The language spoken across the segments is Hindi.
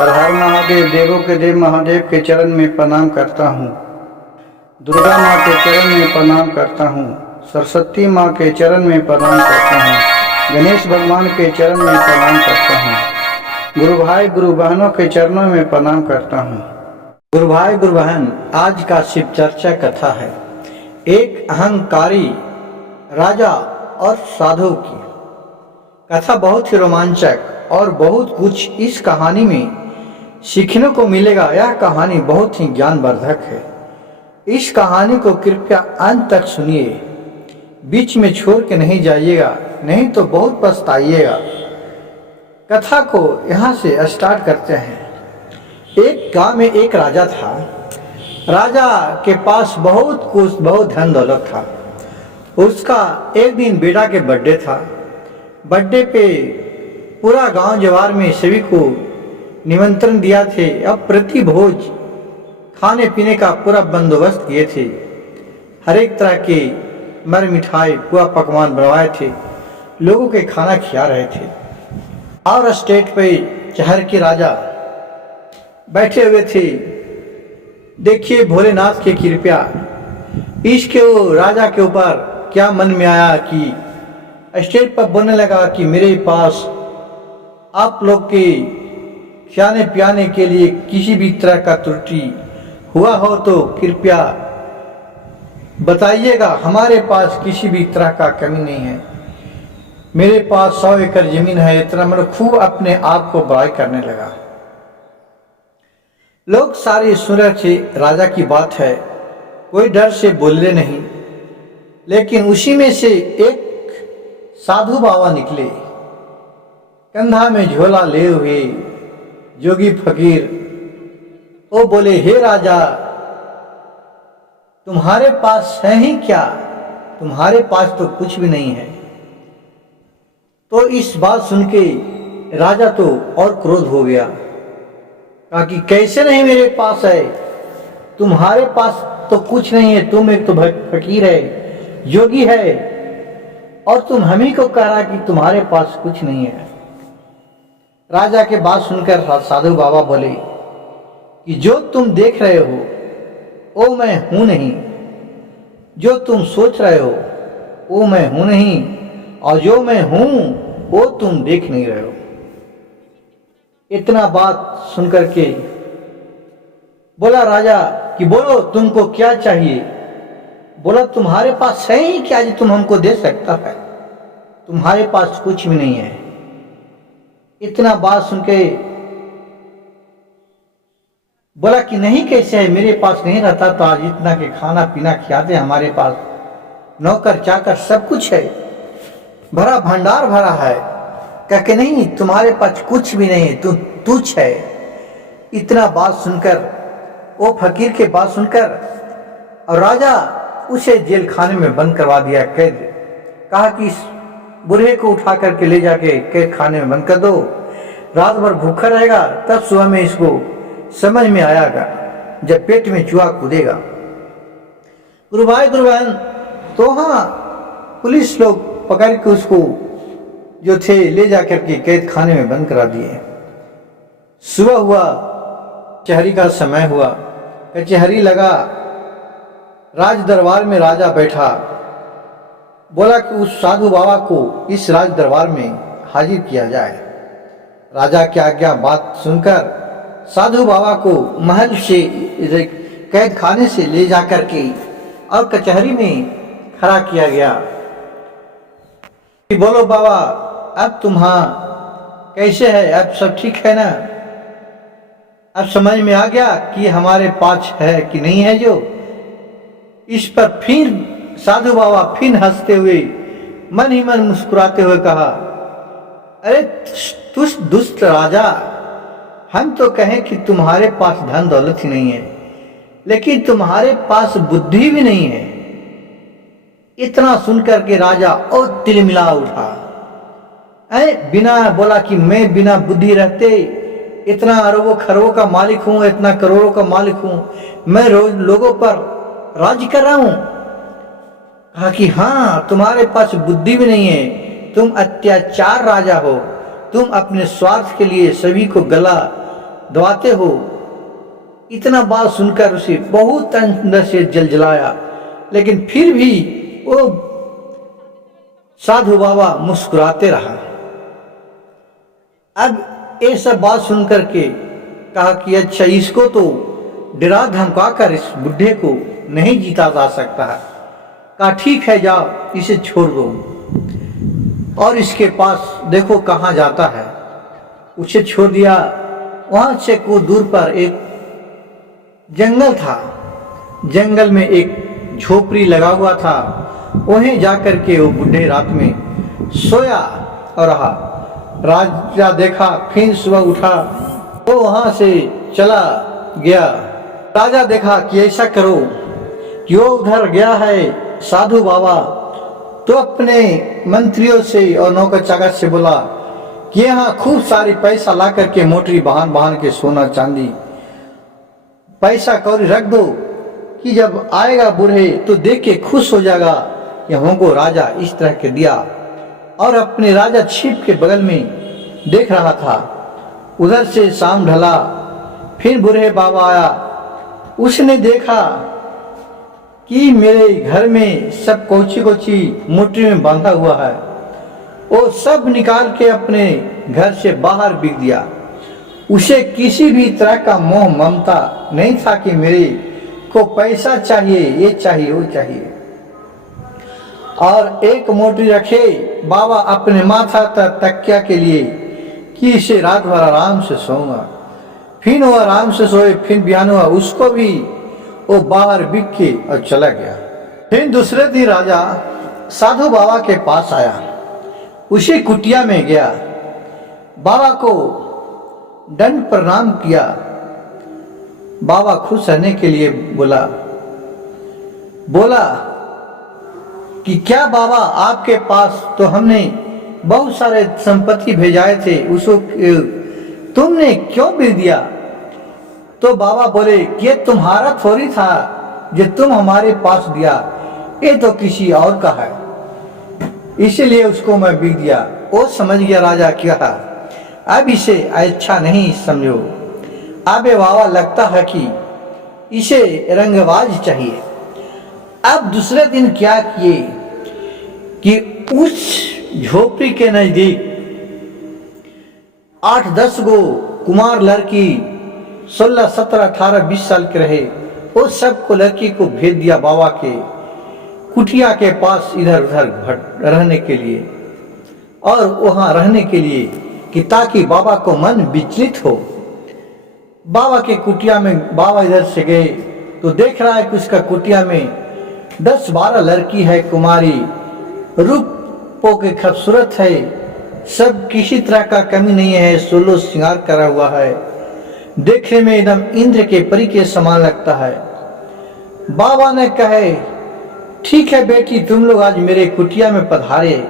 हर हर महादेव। देवों के देव महादेव के चरण में प्रणाम करता हूँ। दुर्गा माँ के चरण में प्रणाम करता हूँ। सरस्वती माँ के चरण में प्रणाम करता हूँ। गणेश भगवान के चरण में प्रणाम करता हूँ। गुरु भाई गुरु बहनों के चरणों में प्रणाम करता हूँ। गुरु भाई गुरु बहन, आज का शिव चर्चा कथा है एक अहंकारी राजा और साधु की कथा। बहुत ही रोमांचक और बहुत कुछ इस कहानी में सीखने को मिलेगा। यह कहानी बहुत ही ज्ञानवर्धक है। इस कहानी को कृपया अंत तक सुनिए, बीच में छोड़ के नहीं जाइएगा, नहीं तो बहुत पछताइएगा। कथा को यहाँ से स्टार्ट करते हैं। एक गांव में एक राजा था। राजा के पास बहुत कुछ, बहुत धन दौलत था। उसका एक दिन बेटा के बर्थडे था। बर्थडे पे पूरा गांव जवार में सभी को निमंत्रण दिया थे। अब प्रति भोज खाने पीने का पूरा बंदोबस्त किए थे। हर एक तरह के मर मिठाई पुआ पकवान बनवाए थे। लोगों के खाना खिला रहे थे। और स्टेज पे शहर के राजा बैठे हुए थे। देखिए भोलेनाथ की कृपा इसके वो राजा के ऊपर क्या मन में आया कि स्टेज पर बोलने लगा कि मेरे पास आप लोग के खिलाने पियाने के लिए किसी भी तरह का त्रुटि हुआ हो तो कृपया बताइएगा। हमारे पास किसी भी तरह का कमी नहीं है। मेरे पास 100 एकड़ जमीन है। इतना मतलब खूब अपने आप को बड़ाई करने लगा। लोग सारे सुन रहे थे। राजा की बात है, कोई डर से बोले नहीं। लेकिन उसी में से एक साधु बाबा निकले, कंधा में झोला ले हुए जोगी फकीर। वो बोले, हे राजा, तुम्हारे पास है ही क्या? तुम्हारे पास तो कुछ भी नहीं है। तो इस बात सुन के राजा तो और क्रोध हो गया। कहा कि कैसे नहीं मेरे पास है? तुम्हारे पास तो कुछ नहीं है। तुम एक तो फकीर है, योगी है, और तुम हम ही को कह रहा कि तुम्हारे पास कुछ नहीं है। राजा के बात सुनकर साधु बाबा बोले कि जो तुम देख रहे हो वो मैं हूं नहीं। जो तुम सोच रहे हो वो मैं हूं नहीं, और जो मैं हूं वो तुम देख नहीं रहे हो। इतना बात सुनकर के बोला राजा कि बोलो तुमको क्या चाहिए? बोला, तुम्हारे पास है ही क्या जो तुम हमको दे सकता है? तुम्हारे पास कुछ भी नहीं है। इतना बात सुन के बोला कि नहीं, कैसे है? मेरे पास नहीं रहता तो आज इतना के खाना पीना खिलाते। हमारे पास नौकर चाकर सब कुछ है, भरा भंडार भरा है। कह के नहीं, तुम्हारे पास कुछ भी नहीं है, तुम तुच्छ है। इतना बात सुनकर, वो फकीर के बात सुनकर, और राजा उसे जेल खाने में बंद करवा दिया, कैद। कहा कि इस बूढ़े को उठा करके ले जाके कैद खाने में बंद कर दो। रात भर भूखा रहेगा, तब सुबह में इसको समझ में आएगा जब पेट में चूहा कूदेगा। गुरु भाई गुरु बहन, तो हाँ, पुलिस लोग पकड़ के उसको जो थे ले जाकर के कैद खाने में बंद करा दिए। सुबह हुआ, कचहरी का समय हुआ। कचहरी लगा, राज दरबार में राजा बैठा। बोला कि उस साधु बाबा को इस राज दरबार में हाजिर किया जाए। राजा की आज्ञा बात सुनकर साधु बाबा को महल से कैद खाने से ले जाकर के और कचहरी में खड़ा किया गया। बोलो बाबा, अब तुम्हारा कैसे है? अब सब ठीक है ना? अब समझ में आ गया कि हमारे पास है कि नहीं है? जो इस पर फिर साधु बाबा फिर हंसते हुए, मन ही मन मुस्कुराते हुए कहा, अरे तुस दुष्ट राजा, हम तो कहें कि तुम्हारे पास धन दौलत ही नहीं है, लेकिन तुम्हारे पास बुद्धि भी नहीं है। इतना सुनकर के राजा और तिलमिला उठा। बिना बोला कि मैं बिना बुद्धि रहते इतना अरबों खरबों का मालिक हूं, इतना करोड़ों का मालिक हूं, मैं रोज लोगों पर राज कर रहा हूं। कहा कि हाँ, तुम्हारे पास बुद्धि भी नहीं है, तुम अत्याचार राजा हो। तुम अपने स्वार्थ के लिए सभी को गला दबाते हो। इतना बात सुनकर उसे बहुत अंदर से जलजलाया, लेकिन फिर भी वो साधु बाबा मुस्कुराते रहा। अब ये सब बात सुनकर के कहा कि अच्छा, इसको तो डरा धमका कर इस बुढ़े को नहीं जीता जा सकता है। कहा ठीक है, जाओ इसे छोड़ दो और इसके पास देखो कहाँ जाता है। उसे छोड़ दिया। वहां से कुछ दूर पर एक जंगल था। जंगल में एक झोपड़ी लगा हुआ था। वहीं जाकर के वो बुढ़े रात में सोया और रहा। राजा देखा, फिर सुबह उठा वो वहां से चला गया। राजा देखा कि ऐसा करो कि वो उधर गया है साधु बाबा, तो अपने मंत्रियों से और नौकर चाकर से बोला कि यहाँ खूब सारी पैसा ला करके मोटरी बहान बहान के सोना चांदी पैसा कौड़ी रख दो कि जब आएगा बूढ़े तो देख के खुश हो जाएगा कि हमको राजा इस तरह के दिया। और अपने राजा छिप के बगल में देख रहा था। उधर से शाम ढला, फिर बूढ़े बाबा आया। उसने देखा कि मेरे घर में सब कोची कोची मोटरी में बांधा हुआ है। वो सब निकाल के अपने घर से बाहर बिक दिया। उसे किसी भी तरह का मोह ममता नहीं था कि मेरे को पैसा चाहिए, ये चाहिए, वो चाहिए। और एक मोटरी रखे बाबा अपने माथा तक तकिया के लिए कि इसे रात भर आराम से सोऊंगा। फिर वो आराम से सोए। फिर बिहान हुआ, उसको भी वो बाहर बिक के और चला गया। फिर दूसरे दिन राजा साधु बाबा के पास आया। उसी कुटिया में गया, बाबा को दंड प्रणाम किया। बाबा खुश रहने के लिए बोला कि क्या बाबा आपके पास तो हमने बहुत सारे संपत्ति भेजाए थे, उसको तुमने क्यों भेज दिया? तो बाबा बोले कि ये तुम्हारा थोड़ी था जो तुम हमारे पास दिया, ये तो किसी और का है, इसीलिए उसको मैं बिक दिया। वो समझ गया राजा क्या, अब इसे अच्छा नहीं समझो। अब ये बाबा लगता है कि इसे रंगबाज चाहिए। अब दूसरे दिन क्या किए कि उस झोपड़ी के नजदीक 8-10 गो कुमार लड़की 16, 17, 18, 20 साल के रहे। वो सबको लड़की को भेज दिया बाबा के कुटिया के पास इधर उधर रहने के लिए, और वहां रहने के लिए कि ताकि बाबा को मन विचलित हो। बाबा के कुटिया में बाबा इधर से गए तो देख रहा है कि उसका कुटिया में 10-12 लड़की है, कुमारी, रूपों के खूबसूरत है, सब किसी तरह का कमी नहीं है, सोलो श्रृंगार करा हुआ है, देखने में एकदम इंद्र के परी के समान लगता है। बाबा ने कहे ठीक है बेटी, तुम लोग आज मेरे कुटिया में पधारे,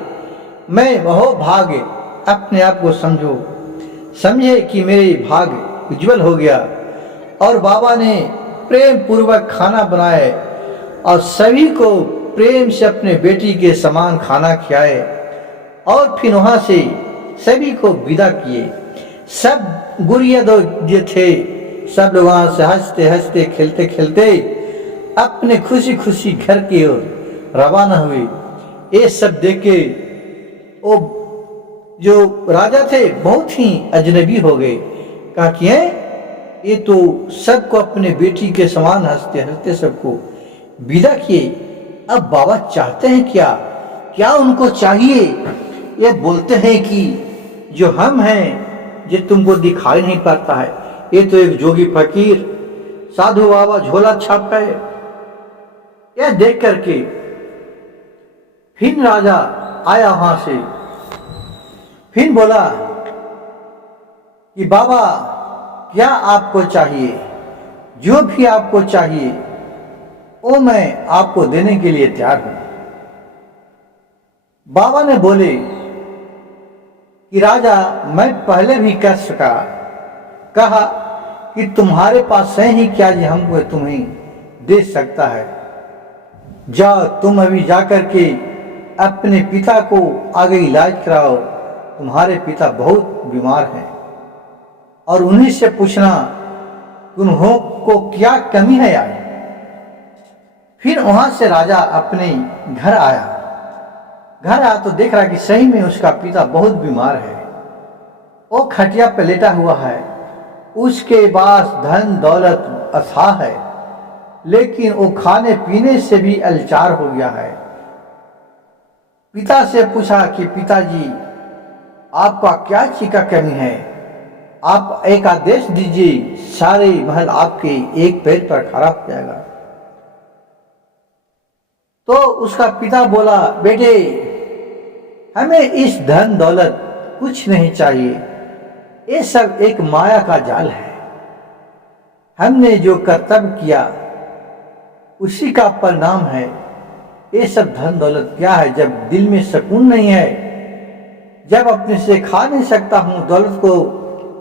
मैं बहुत भाग्य अपने आप को समझे कि मेरे भाग्य उज्जवल हो गया। और बाबा ने प्रेम पूर्वक खाना बनाए और सभी को प्रेम से अपने बेटी के समान खाना खिलाए, और फिर वहां से सभी को विदा किए। सब गुड़िया दो जो थे सब लोग वहां से हंसते हंसते खेलते खेलते अपने खुशी खुशी घर की ओर रवाना हुए। ये सब देख के वो जो राजा थे बहुत ही अजनबी हो गए। कहा कि ये तो सबको अपने बेटी के समान हंसते हंसते सबको विदा किए। अब बाबा चाहते हैं क्या उनको चाहिए? ये बोलते हैं कि जो हम हैं जो तुमको दिखाई नहीं पड़ता है, ये तो एक जोगी फकीर साधु बाबा झोला छाप है। यह देख करके फिर राजा आया वहां से, फिर बोला कि बाबा क्या आपको चाहिए? जो भी आपको चाहिए वो मैं आपको देने के लिए तैयार हूं। बाबा ने बोले कि राजा मैं पहले भी कहा कि तुम्हारे पास है ही क्या जी हमको तुम्हें दे सकता है। जाओ तुम अभी जाकर के अपने पिता को आगे इलाज कराओ, तुम्हारे पिता बहुत बीमार हैं। और उन्हीं से पूछना कि उन्हों को क्या कमी है आई। फिर वहां से राजा अपने घर आया। घर आया तो देख रहा कि सही में उसका पिता बहुत बीमार है। वो खटिया पे लेटा हुआ है, उसके पास धन दौलत अथाह है, लेकिन वो खाने पीने से भी अलचार हो गया है। पिता से पूछा कि पिताजी, आपका क्या चीज का कमी है? आप एक आदेश दीजिए, सारे महल आपके एक पैर पर खड़ा हो जाएगा। तो उसका पिता बोला, बेटे, हमें इस धन दौलत कुछ नहीं चाहिए, ये सब एक माया का जाल है। हमने जो कर्तव्य किया उसी का परिणाम है। ये सब धन दौलत क्या है जब दिल में सुकून नहीं है, जब अपने से खा नहीं सकता हूं, दौलत को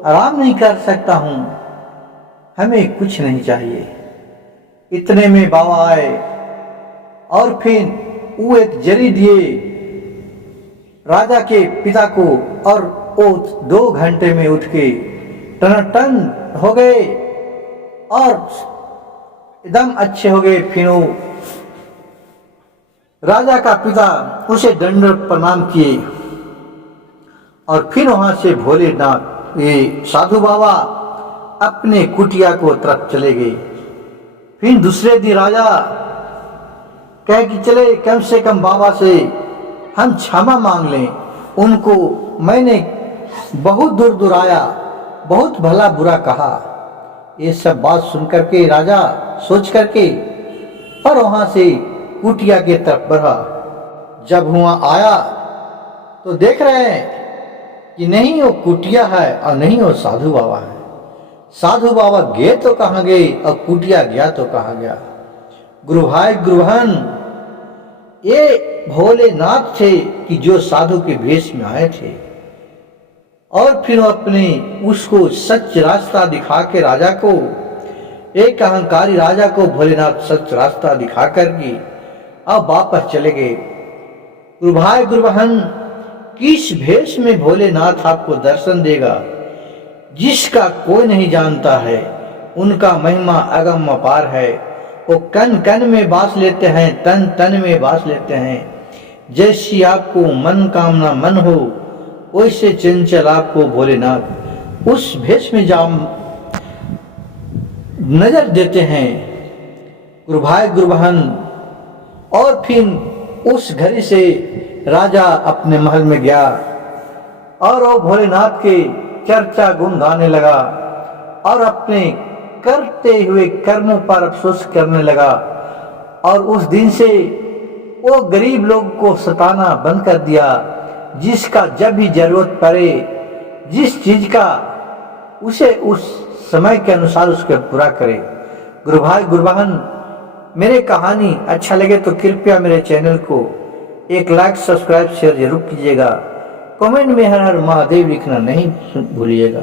आराम नहीं कर सकता हूं, हमें कुछ नहीं चाहिए। इतने में बाबा आए और फिर वो एक जरी दिए राजा के पिता को, और वो 2 घंटे में उठ के टन हो गए और एकदम अच्छे हो गए। फिर वो राजा का पिता उसे दंडवत प्रणाम किए और फिर वहां से भोलेनाथ ये साधु बाबा अपने कुटिया को तरफ चले गए। फिर दूसरे दिन राजा कहे कि चले कम से कम बाबा से हम क्षमा मांग लें, उनको मैंने बहुत दूर दुराया, बहुत भला बुरा कहा। ये सब बात सुन करके राजा सोच करके और वहां से कुटिया की तरफ बढ़ा। जब वहां आया तो देख रहे हैं कि नहीं वो कुटिया है और नहीं वो साधु बाबा है। साधु बाबा गए तो कहाँ गए और कुटिया गया तो कहाँ गया। गुरु भाई गुरु बहन, ये भोलेनाथ थे कि जो साधु के भेष में आए थे और फिर अपने उसको सच रास्ता दिखा के राजा को, एक अहंकारी राजा को भोलेनाथ सच रास्ता दिखा करके अब वापस चले गए। गुरु भाई गुरु बहन, किस भेष में भोलेनाथ आपको दर्शन देगा जिसका कोई नहीं जानता है। उनका महिमा अगम अपार है। वो कन कन में बास लेते हैं, तन तन में बास लेते हैं। जैसी आपको मन कामना मन हो वैसे चंचल आपको भोलेनाथ उस भेष में जाम नजर देते हैं। गुरु भाई गुरु बहन, और फिर उस घड़ी से राजा अपने महल में गया और वो भोलेनाथ के चर्चा गुण गाने लगा और अपने करते हुए कर्मों पर अफसोस करने लगा। और उस दिन से वो गरीब लोग को सताना बंद कर दिया। जिसका जब भी जरूरत पड़े, जिस चीज का, उसे उस समय के अनुसार उसको पूरा करे। गुरु भाई गुरु बहन, मेरे कहानी अच्छा लगे तो कृपया मेरे चैनल को एक लाइक सब्सक्राइब शेयर जरूर कीजिएगा। कमेंट में हर हर महादेव लिखना नहीं भूलिएगा।